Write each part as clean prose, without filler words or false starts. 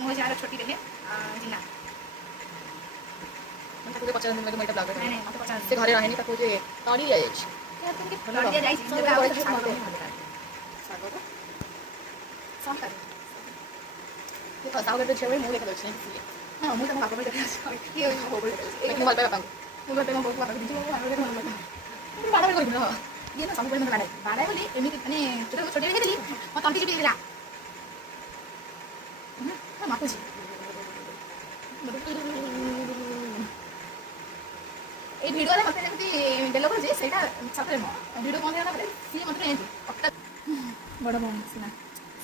मो जान छोटी रहे जिना तुझे पचास दिन में मैं ब्लॉगर नहीं नहीं मत पचास से घरे रहनी तक मुझे तड़ी जाए यार तुम के लड़िया जाई सब आउ के साथ सागर सब कर ये फसाओ के छेवे मुंह लेके दोछे हां मु तो बाबा पे देखा ये हो बोल लेकिन मोबाइल पे बताऊं मु तो बहुत बाबा दीजिए मु आगे को बोल बाड़ा कर ना ये ना सब पे मत बाड़ा बोली एमिति माने छोटे छोटे देखे देली मत अंती चिपी देला हां मापो जी ए वीडियो रे मते जेमति डेलो कर जे सेटा सतरे मो वीडियो कोन देला परे सी मते एंती बड़ बन सिना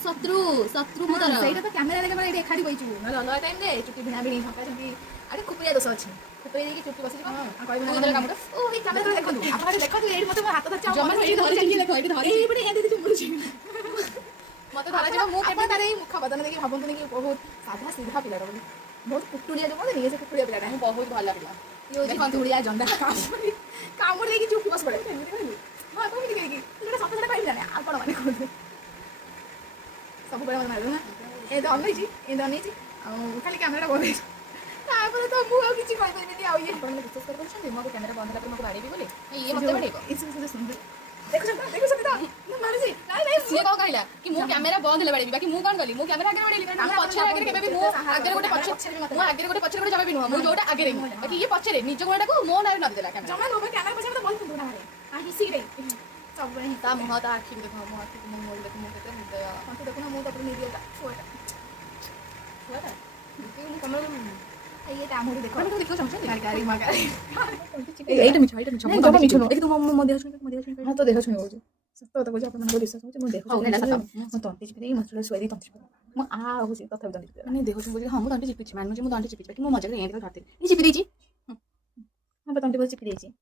शत्रु शत्रु मत ସେଇଟା ତ କ୍ୟାମେରା ରେ କେବଳ ଏଠି ଏକାଠି ବଇଛୁ ନହେଲେ ଅଲଗା ଟାଇମ୍ ରେ ଚୁଟି ଭିଣା ଭିଣି ଠକା ଠକି ଆରେ ଖୁପୁରିଆ ଦୋଷ ଅଛି ଖୁପୁରି ଦେଇକି ଚୁଟି ବସିଯିବ ଆଉ କହିବେ ନା କାମ ଓ ଏଇ କ୍ୟାମେରା ଦେଖନ୍ତୁ ଆପଣ ଏଠି ଦେଖନ୍ତୁ ଏଇଠି ମତେ ମୋ ହାତ ଧରିଛି ଜମା ଏଇଠି ଧରି ଚାଲିକି ଦେଖ ଏଇଠି ଧରି ଏଇପଟେ ଏମିତି କିଛି ମୁଡୁଛି ମତେ ଧରାଯିବ ମୁଁ କେବଳ ତାର ଏଇ ମୁଖ ବଦନ ଦେଖି ଭାବନ୍ତୁନି କି ବହୁତ ସାଧା ସିଧା ପିଲାଟା ବୋଲି ବହୁତ କୁଟୁଳିଆ ଯୋଉ ମତେ ସେ କୁଟୁଳିଆ ପିଲାଟା ମୁଁ ବହୁତ ଭଲ ପିଲା ଇଏ ହଉଛି କୁଟୁଳିଆ ଜନ୍ଦା କାମୁଡି ଦେଇକି ଚୁପି ବସି ପଡେ ଏମିତି କହିଲି ହଁ କେମିତି କହିକି ପିଲାଟା ସତ ସତ କହିବି ଜାଣେ ଆଉ କଣ ମାନେ କହୁଥିଲେ ସବୁବେଳେ ମତେ ମାରିବ ନା ଏମିତି ଅନେଇଛି ଆଉ ଖାଲି କ୍ୟାମେରାଟା ବନ୍ଦ ହେଇଛି ତାପରେ ତ ମୁଁ ଆଉ କିଛି କହିପାରିବିନି ଆଉ ଇଏ ଆପଣ ବିଶ୍ୱାସ କରିପାରୁଛନ୍ତି ମୁଁ କ୍ୟାମେରା ବନ୍ଦ ହେଲା ପରେ ମୋତେ ବାଡ଼େଇବି ବୋଲି ଇଏ ମୋତେ ବାଡ଼େଇବ ସୁନ୍ଦର ଦେଖୁଛନ୍ତି ତ ମୁଁ ମାରୁଛି ନାଇଁ ସିଏ କଣ କହିଲା କି ମୁଁ କ୍ୟାମେରା ବନ୍ଦ ହେଲେ ବାଡ଼େଇବି ବାକି ମୁଁ କଣ କଲି ମୁଁ କ୍ୟାମେରା ଆଗରେ ବାଡ଼େଇଲି କାରଣ ମୁଁ ପଛରେ ଆଗରେ କେବେ ବି ମୁଁ ଆଗରେ ଗୋଟେ ପଛରେ ଜମା ବି ନୁହଁ ମୁଁ ଯୋଉଟା ଆଗରେ ବାକି ଇଏ ପଛରେ ନିଜ ଗୋଡ଼ଟାକୁ ମୋ ନାଁରେ ନଦିଦେଲା ଜମା ନୁହଁ କ୍ୟାମେରା ପଛରେ ମତେ ବହୁତ ସୁନ୍ଦର ମାରେ ହିସିରେ ସବୁବେଳେ ତା ମୁହଁ ତା ଆଖିକୁ ଦେଖ ମୋ ଆଖିକୁ ମୋ ମୁହଁ ଦେଖ ମୁଁ କେତେ ହୃଦୟ ମତେ ଦେଖୁନ ମୁଁ ତାପରେ ନେଇଦିଅଟା ଛୁଆଟା ये टामोरी देखो मैं तो देखो समझ नहीं गाड़ी मगा एटा मिछ नहीं तो मिछ नो एक तो मो देह छुई हां तो देह छुई होजे सत्य तो कोजे अपन मन विश्वास होजे मो देह छुई ना सत्य मो तंती चिपे मसला सोई तंती चिपे मो आ होजे तथा तंती चिपे माने देह छुई होजे हां मो तंती चिपे मान मुझे मो तंती चिपे कि मो मजा करे एंड करते ये चिपे देची हां तो तंती बोल चिपे देची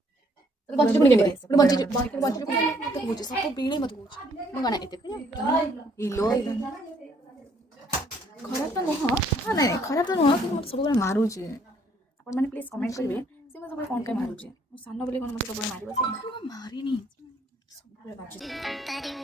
तो बंची चिपे के तो बंची तो होजे सब बीणे मत होजे मो गाना एते हिलो खराब तो नुह हाँ नहीं खराब तो नुह कि मत सब मारुचे आपण मैंने प्लीज कमेंट करेंगे से मैं सब कौन कहीं मारुचे सान बोली कौन मत सब मारिबो से मारिनी सब बाजू